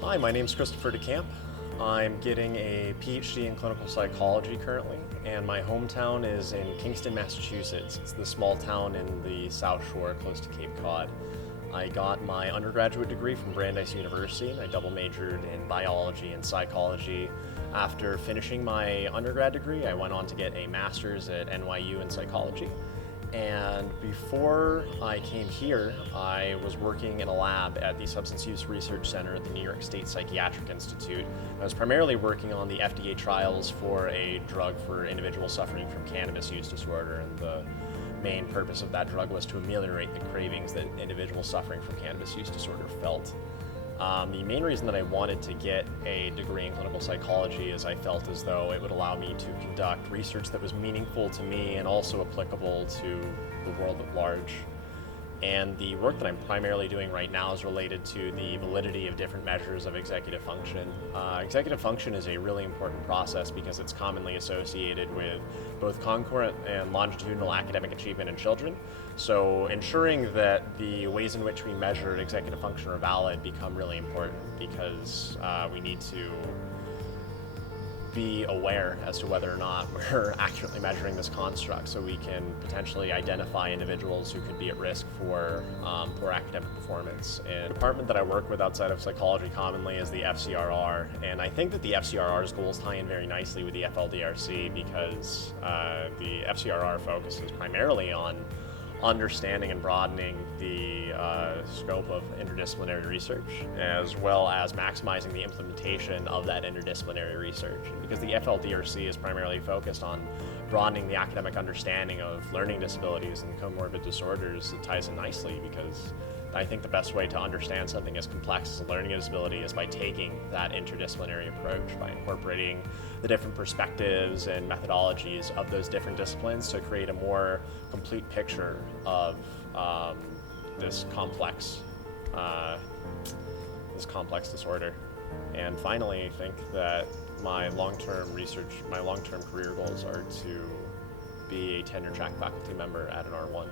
Hi, my name is Christopher DeCamp. I'm getting a Ph.D. in clinical psychology currently, and my hometown is in Kingston, Massachusetts. It's the small town in the South Shore close to Cape Cod. I got my undergraduate degree from Brandeis University, and I double majored in biology and psychology. After finishing my undergrad degree, I went on to get a master's at NYU in psychology. And before I came here, I was working in a lab at the Substance Use Research Center at the New York State Psychiatric Institute. I was primarily working on the FDA trials for a drug for individuals suffering from cannabis use disorder, and the main purpose of that drug was to ameliorate the cravings that individuals suffering from cannabis use disorder felt. The main reason that I wanted to get a degree in clinical psychology is I felt as though it would allow me to conduct research that was meaningful to me and also applicable to the world at large. And the work that I'm primarily doing right now is related to the validity of different measures of executive function. Executive function is a really important process because it's commonly associated with both concurrent and longitudinal academic achievement in children. So ensuring that the ways in which we measure executive function are valid become really important because we need to be aware as to whether or not we're accurately measuring this construct so we can potentially identify individuals who could be at risk for poor academic performance. And the department that I work with outside of psychology commonly is the FCRR, and I think that the FCRR's goals tie in very nicely with the FLDRC because the FCRR focuses primarily on understanding and broadening the scope of interdisciplinary research, as well as maximizing the implementation of that interdisciplinary research. Because the FLDRC is primarily focused on broadening the academic understanding of learning disabilities and comorbid disorders, it ties in nicely because I think the best way to understand something as complex as a learning disability is by taking that interdisciplinary approach, by incorporating the different perspectives and methodologies of those different disciplines to create a more complete picture of this complex disorder. And finally, I think that my long-term career goals are to be a tenure track faculty member at an R1.